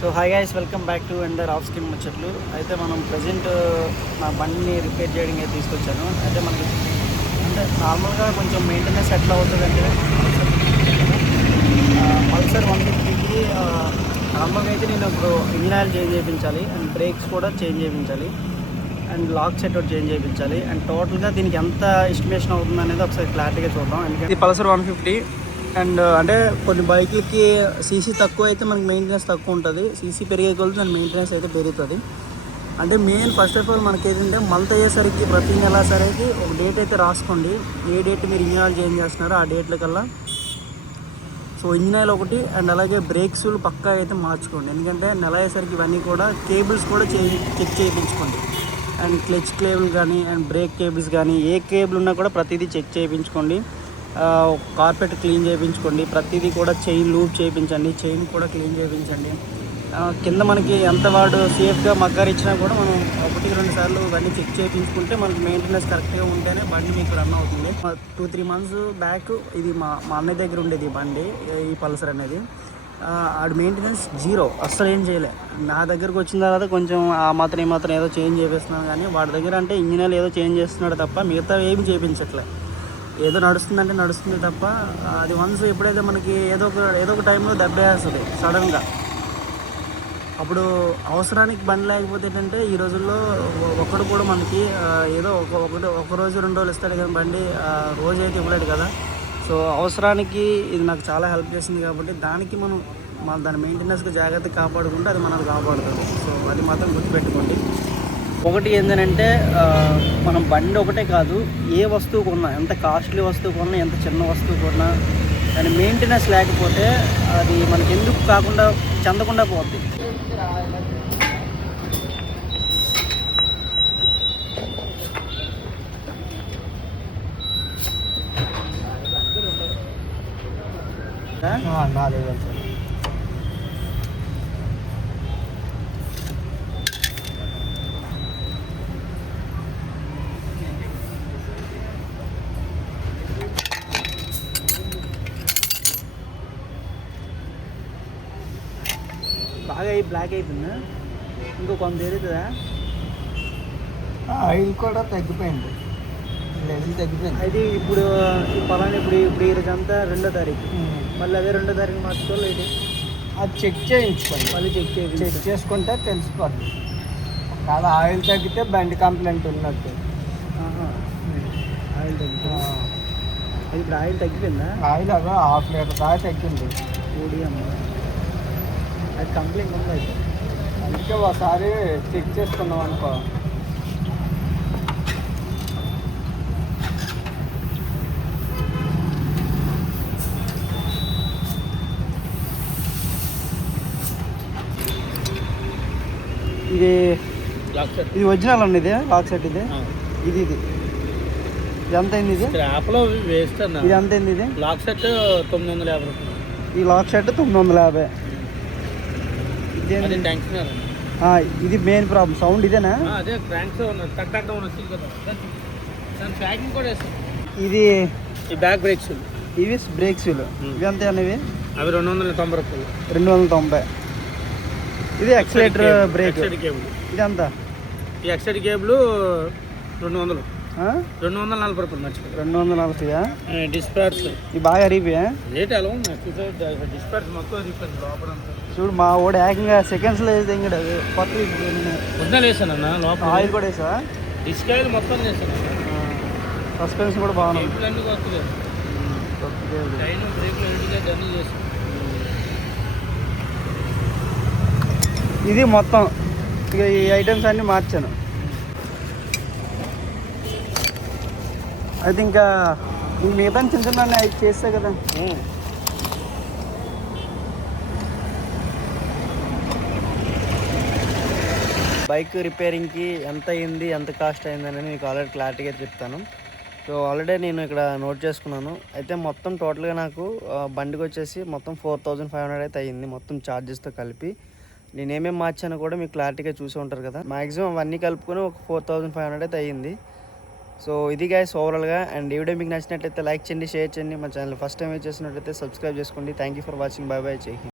So hi guys, welcome back to under of skin ముచ్చట్లు. అయితే మనం ప్రజెంట్ నా బండిని రిపేర్ చేయడానికి తీసుకొచ్చాను. అయితే మనకి అంటే నార్మల్గా కొంచెం మెయింటెనెన్స్ ఎట్లా అవుతుంది అంటే పల్సర్ 150కి నార్మల్గా అయితే నేను ఇప్పుడు ఇంజిన్ ఆయిల్ చేంజ్ చేయించాలి, అండ్ బ్రేక్స్ కూడా చేంజ్ చేయించాలి, అండ్ లాక్ సెట్ ఒకటి చేంజ్ చేయించాలి. అండ్ టోటల్గా దీనికి ఎంత ఎస్టిమేషన్ అవుతుంది అనేది ఒకసారి క్లారిటీగా చూద్దాం. ఎందుకంటే ఇది పల్సర్ 150 అండ్ అంటే కొన్ని బైకులకి సీసీ తక్కువ అయితే మనకి మెయింటెనెన్స్ తక్కువ ఉంటుంది, సీసీ పెరిగే కొలది దాని మెయింటెనెన్స్ అయితే పెరుగుతుంది. అంటే మెయిన్ ఫస్ట్ ఆఫ్ ఆల్ మనకి ఏంటంటే మంత్ అయ్యేసరికి ప్రతి నెల సరికి ఒక డేట్ అయితే రాసుకోండి. ఏ డేట్ మీరు ఇంజిన్ ఆయిల్ చేంజ్ చేస్తున్నారో ఆ డేట్ల కల్లా సో ఇంజిన్ ఆయిల్ ఒకటి అండ్ అలాగే బ్రేక్స్ పక్కా అయితే మార్చుకోండి. ఎందుకంటే నెల అయ్యేసరికి ఇవన్నీ కూడా కేబుల్స్ కూడా చెక్ చేయించుకోండి. అండ్ క్లచ్ కేబుల్ కానీ అండ్ బ్రేక్ కేబుల్స్ కానీ ఏ కేబుల్ ఉన్నా కూడా ప్రతిదీ చెక్ చేయించుకోండి. కార్పెట్ క్లీన్ చేయించుకోండి. ప్రతిదీ కూడా చైన్ లూప్ చేయించండి, చైన్ కూడా క్లీన్ చేయించండి. కింద మనకి ఎంత వాడు సేఫ్గా మగ్గారు ఇచ్చినా కూడా మనం 1-2 సార్లు ఇవన్నీ చెక్ చేయించుకుంటే మనకి మెయింటెనెన్స్ కరెక్ట్గా ఉంటేనే బండి మీకు రన్ అవుతుంది. 2-3 months బ్యాక్ ఇది మా అన్నయ్య దగ్గర ఉండేది ఈ బండి, ఈ పల్సర్ అనేది. ఆడు మెయింటెనెన్స్ జీరో, అస్సలు ఏం చేయలే. నా దగ్గరకు వచ్చిన తర్వాత కొంచెం ఆ మాత్రం ఈ మాత్రం ఏదో చేంజ్ చేపిస్తున్నాను, కానీ వాడి దగ్గర అంటే ఇంజిన్ ఆయిల్ ఏదో చేంజ్ చేస్తున్నాడు తప్ప మిగతా ఏమి చేయించట్లే. ఏదో నడుస్తుందంటే నడుస్తుంది తప్ప అది వన్స్ ఎప్పుడైతే మనకి ఏదో ఒక టైంలో దెబ్బేస్తుంది సడన్గా, అప్పుడు అవసరానికి బండి లేకపోతే ఏంటంటే ఈ రోజుల్లో ఒకడు కూడా మనకి ఏదో ఒక రోజు 2 రోజులు ఇస్తాడు కానీ బండి రోజు అయితే ఇవ్వలేదు కదా. సో అవసరానికి ఇది నాకు చాలా హెల్ప్ చేసింది కాబట్టి దానికి మనం దాని మెయింటెనెన్స్కి జాగ్రత్తగా కాపాడుకుంటే అది మనల్ని కాపాడుతుంది. సో అది మాత్రం గుర్తుపెట్టుకోండి. ఒకటి ఏంటంటే మనం బండి ఒకటే కాదు, ఏ వస్తువు కొన్నా, ఎంత కాస్ట్లీ వస్తువు కొన్నా, ఎంత చిన్న వస్తువు కొన్నా దాని మెయింటెనెన్స్ లేకపోతే అది మనకి ఎందుకు కాకుండా చెందకుండా పోద్ది. బాగా బ్లాక్ అయిపోయిందా? ఇంకో కొంత ఎరుగుతుందా? ఆయిల్ కూడా తగ్గిపోయింది, లెవెల్ తగ్గిపోయింది. అది ఇప్పుడు ఈ పొలాన్ని ఇప్పుడు ఈరోజు అంతా 2వ తారీఖు, మళ్ళీ అదే 2వ తారీఖు మార్చుకోవాలి. ఇది అది చెక్ చేయించుకోండి, మళ్ళీ చెక్ చేసుకుంటే తెలిసిపోద్ది. ఒకవేళ ఆయిల్ తగ్గితే బండి కంప్లైంట్ ఉన్నట్టు. ఆయిల్ తగ్గింది. అది ఇప్పుడు ఆయిల్ తగ్గిపోయిందా? ఆయిల్ అదో 1/2 లీటర్ దాకా తగ్గింది. అమ్మ, అది కంప్లైంట్ ఉంది అయితే. అందుకే ఒకసారి చెక్ చేసుకున్నాం అనుకో. ఇది ఒరిజినల్ అండి, ఇది లాక్ సెట్. ఇది ఇది ఎంత అయింది? ఇది స్క్రాప్లో వేస్ట్ అన్న. ఇది ఎంత అయింది? ఇది లాక్ సెట్ 950 రూపాయలు. ఈ లాక్ సెట్ 950. ఇది మెయిన్ ప్రాబ్లం, సౌండ్ ఇదేనా? అదే క్రాంక్స్ వచ్చింది కదా, దాని ప్యాకింగ్ కూడా వేస్తాం. ఇది ఈ బ్యాక్ బ్రేక్స్, ఇవి బ్రేక్స్. ఇవి ఎంత అనేవి? అవి 290 రూపాయలు. 290. ఇది ఎక్సలేటర్ బ్రేక్ కేబుల్. ఇది ఎంత? ఈ ఎక్సైడ్ కేబుల్ 200, 240 రూపాయలు. మర్చిపోయి 240. డిస్పాట్స్ ఇవి బాగా అరిగిపోయా? రేట్ ఎలా ఉంది? డిస్పాట్స్ మొత్తం అరిగిపోయింది లోపల. చూడు, మా ఓడి ఏకంగా సెకండ్స్లో వేస్తే ఇంకా కొత్త ఒరిజినల్ వేసానన్నా. లోపల ఆయిల్ కూడా వేసా, డిస్క్ ఆయిల్ మొత్తం వేసాను. సస్పెన్షన్ కూడా బాగుంది. అన్ని కొత్తగా చైన్ బ్రేక్లు ఎడిట్ అన్నీ చేసాను. ఇది మొత్తం ఇక ఈ ఐటమ్స్ అన్నీ మార్చాను. అయితే ఇంకా మిగతా చిన్న చిన్న అవి చేస్తా కదా. బైక్ రిపేరింగ్కి ఎంత అయింది, ఎంత కాస్ట్ అయిందని మీకు ఆల్రెడీ క్లారిటీగా చెప్తాను. సో ఆల్రెడీ నేను ఇక్కడ నోట్ చేసుకున్నాను. అయితే మొత్తం టోటల్గా నాకు బండికి వచ్చేసి మొత్తం 4500 అయితే అయ్యింది, మొత్తం ఛార్జెస్తో కలిపి. నేను ఏమేమి మార్చానో కూడా మీకు క్లారిటీగా చూసి ఉంటారు కదా. మ్యాక్సిమం అవన్నీ కలుపుకొని ఒక 4500 అయితే అయ్యింది. సో ఇది గైస్ ఓవరాల్గా. అండ్ ఈ వీడియో మీకు నచ్చినట్లయితే లైక్ చేయండి, షేర్ చేయండి. మా ఛానల్ ఫస్ట్ టైం చేసినట్లయితే సబ్స్క్రైబ్ చేసుకోండి. Thank you for watching. Bye bye. జై హింద్.